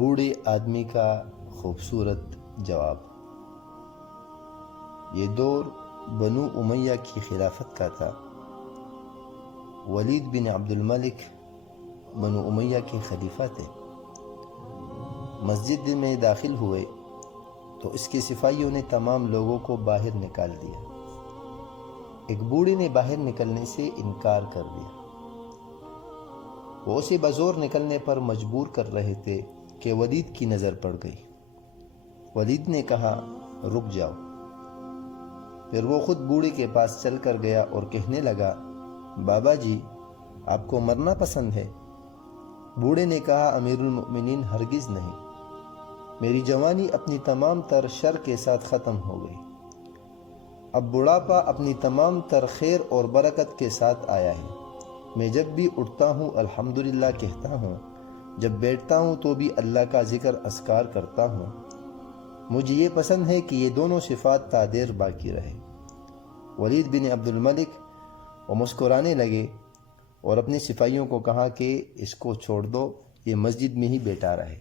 بوڑھے آدمی کا خوبصورت جواب۔ یہ دور بنو امیہ کی خلافت کا تھا۔ ولید بن عبد الملک بنو امیہ کے خلیفہ تھے۔ مسجد میں داخل ہوئے تو اس کے سپاہیوں نے تمام لوگوں کو باہر نکال دیا۔ ایک بوڑھے نے باہر نکلنے سے انکار کر دیا۔ وہ اسے بزور نکلنے پر مجبور کر رہے تھے کہ ولید کی نظر پڑ گئی۔ ولید نے کہا رک جاؤ۔ پھر وہ خود بوڑھے کے پاس چل کر گیا اور کہنے لگا بابا جی آپ کو مرنا پسند ہے؟ بوڑھے نے کہا امیر المؤمنین ہرگز نہیں، میری جوانی اپنی تمام تر شر کے ساتھ ختم ہو گئی، اب بڑھاپا اپنی تمام تر خیر اور برکت کے ساتھ آیا ہے۔ میں جب بھی اٹھتا ہوں الحمدللہ کہتا ہوں، جب بیٹھتا ہوں تو بھی اللہ کا ذکر اذکار کرتا ہوں۔ مجھے یہ پسند ہے کہ یہ دونوں صفات تا دیر باقی رہے۔ ولید بن عبد الملک وہ مسکرانے لگے اور اپنے سپاہیوں کو کہا کہ اس کو چھوڑ دو، یہ مسجد میں ہی بیٹھا رہے۔